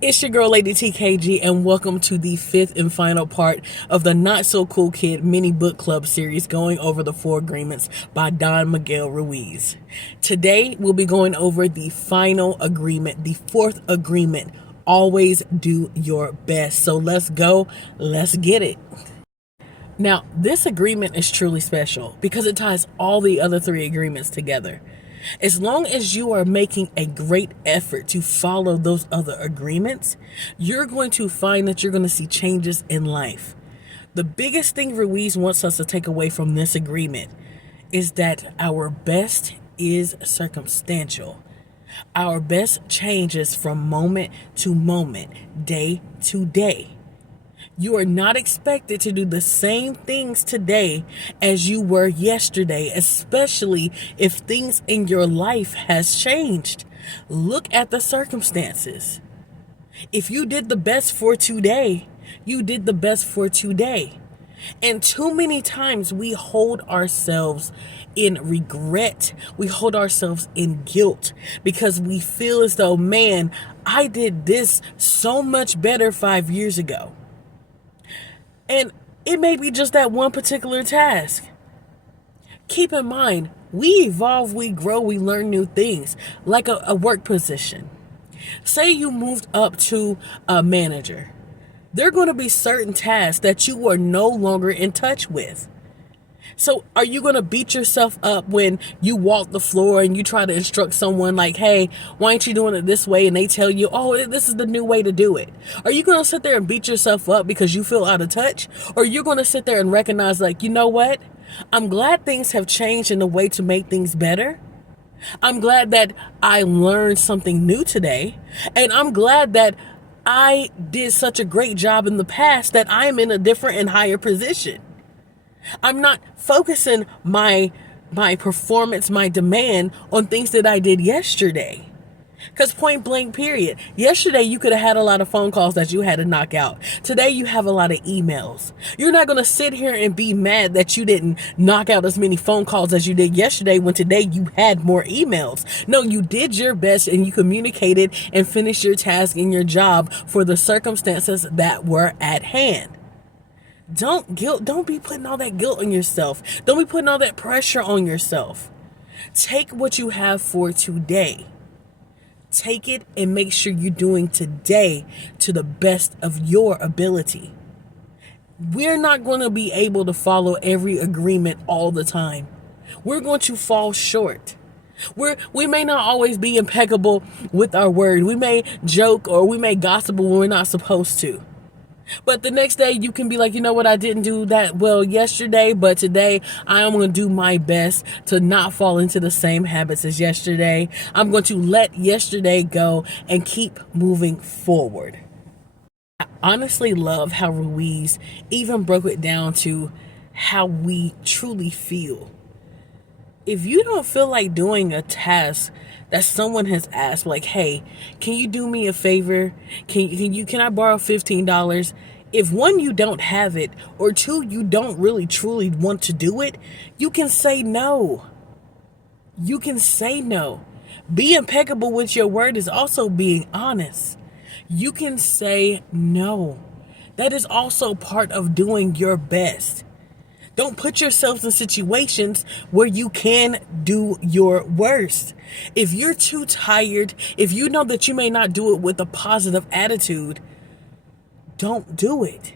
It's your girl, Lady TKG, and welcome to the fifth and final part of the Not So Cool Kid mini book club series going over the Four Agreements by Don Miguel Ruiz. Today, we'll be going over the final agreement, the fourth agreement. Always do your best. So let's go. Let's get it. Now, this agreement is truly special because it ties all the other three agreements together. As long as you are making a great effort to follow those other agreements, you're going to find that you're going to see changes in life. The biggest thing Ruiz wants us to take away from this agreement is that our best is circumstantial. Our best changes from moment to moment, day to day. You are not expected to do the same things today as you were yesterday, especially if things in your life has changed. Look at the circumstances. If you did the best for today, you did the best for today. And too many times we hold ourselves in regret. We hold ourselves in guilt because we feel as though, man, I did this so much better 5 years ago. And it may be just that one particular task. Keep in mind, we evolve, we grow, we learn new things, like a work position. Say you moved up to a manager. There are going to be certain tasks that you are no longer in touch with. So are you going to beat yourself up when you walk the floor and you try to instruct someone like, hey, why aren't you doing it this way? And they tell you, oh, this is the new way to do it. Are you going to sit there and beat yourself up because you feel out of touch? Or are you going to sit there and recognize, like, you know what? I'm glad things have changed in a way to make things better. I'm glad that I learned something new today. And I'm glad that I did such a great job in the past that I am in a different and higher position. I'm not focusing my performance, my demand on things that I did yesterday. Because point blank period, yesterday you could have had a lot of phone calls that you had to knock out. Today you have a lot of emails. You're not going to sit here and be mad that you didn't knock out as many phone calls as you did yesterday when today you had more emails. No, you did your best and you communicated and finished your task and your job for the circumstances that were at hand. Don't be putting all that guilt on yourself. Don't be putting all that pressure on yourself. Take what you have for today. Take it and make sure you're doing today to the best of your ability. We're not going to be able to follow every agreement all the time. We're going to fall short. We may not always be impeccable with our word. We may joke or we may gossip when we're not supposed to. But the next day you can be like, you know what, I didn't do that well yesterday, but today I am going to do my best to not fall into the same habits as yesterday. I'm going to let yesterday go and keep moving forward. I honestly love how Ruiz even broke it down to how we truly feel. If you don't feel like doing a task that someone has asked, like, hey, can you do me a favor? Can I borrow $15? If one, you don't have it, or two, you don't really truly want to do it, you can say no. You can say no. Be impeccable with your word is also being honest. You can say no. That is also part of doing your best. Don't put yourselves in situations where you can do your worst. If you're too tired, if you know that you may not do it with a positive attitude, don't do it.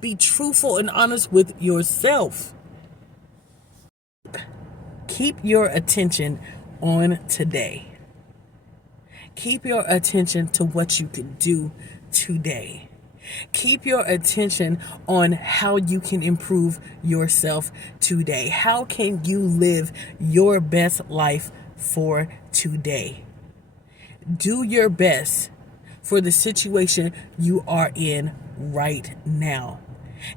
Be truthful and honest with yourself. Keep your attention on today. Keep your attention to what you can do today. Keep your attention on how you can improve yourself today. How can you live your best life for today? Do your best for the situation you are in right now.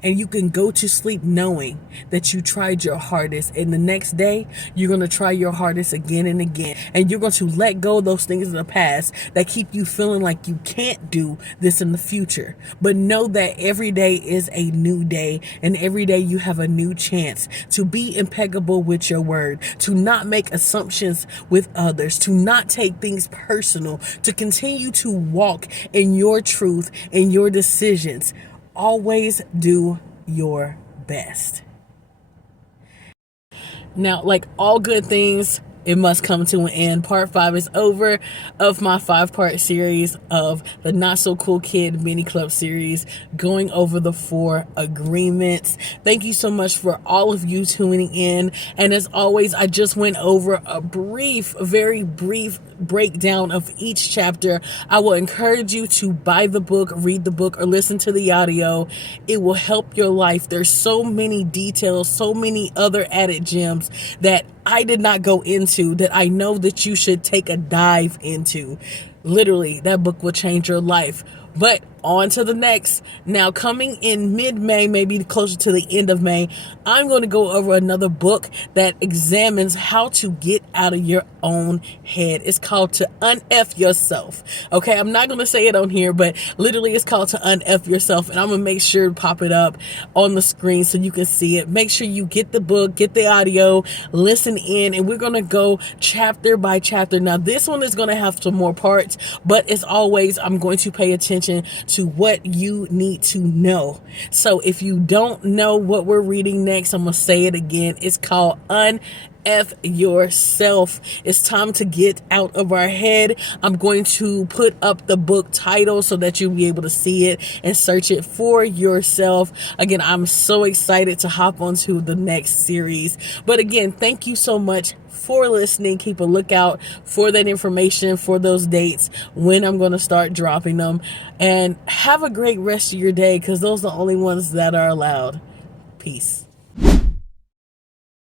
And you can go to sleep knowing that you tried your hardest. And the next day, you're going to try your hardest again and again. And you're going to let go of those things in the past that keep you feeling like you can't do this in the future. But know that every day is a new day. And every day you have a new chance to be impeccable with your word, to not make assumptions with others, to not take things personal, to continue to walk in your truth, in your decisions. Always do your best. Now, like all good things, it must come to an end. Part 5 is over of my 5-part series of the Not So Cool Kid mini club series, going over the 4 agreements. Thank you so much for all of you tuning in. And as always, I just went over a very brief breakdown of each chapter. I will encourage you to buy the book, read the book, or listen to the audio. It will help your life. There's so many details, so many other added gems that I did not go into that I know that you should take a dive into. Literally, that book will change your life. But on to the next. Now, coming in mid-May, maybe closer to the end of May, I'm going to go over another book that examines how to get out of your own head. It's called To Un-F Yourself. Okay, I'm not going to say it on here, but literally it's called To Un-F Yourself. And I'm going to make sure to pop it up on the screen so you can see it. Make sure you get the book, get the audio, listen in, and we're going to go chapter by chapter. Now, this one is going to have some more parts, but as always, I'm going to pay attention to what you need to know. So if you don't know what we're reading next, I'm going to say it again. It's called Un-F Yourself. It's time to get out of our head. I'm going to put up the book title so that you'll be able to see it and search it for yourself. Again, I'm so excited to hop onto the next series. But again, thank you so much for listening. Keep a lookout for that information, for those dates, when I'm going to start dropping them. And have a great rest of your day, because those are the only ones that are allowed. Peace.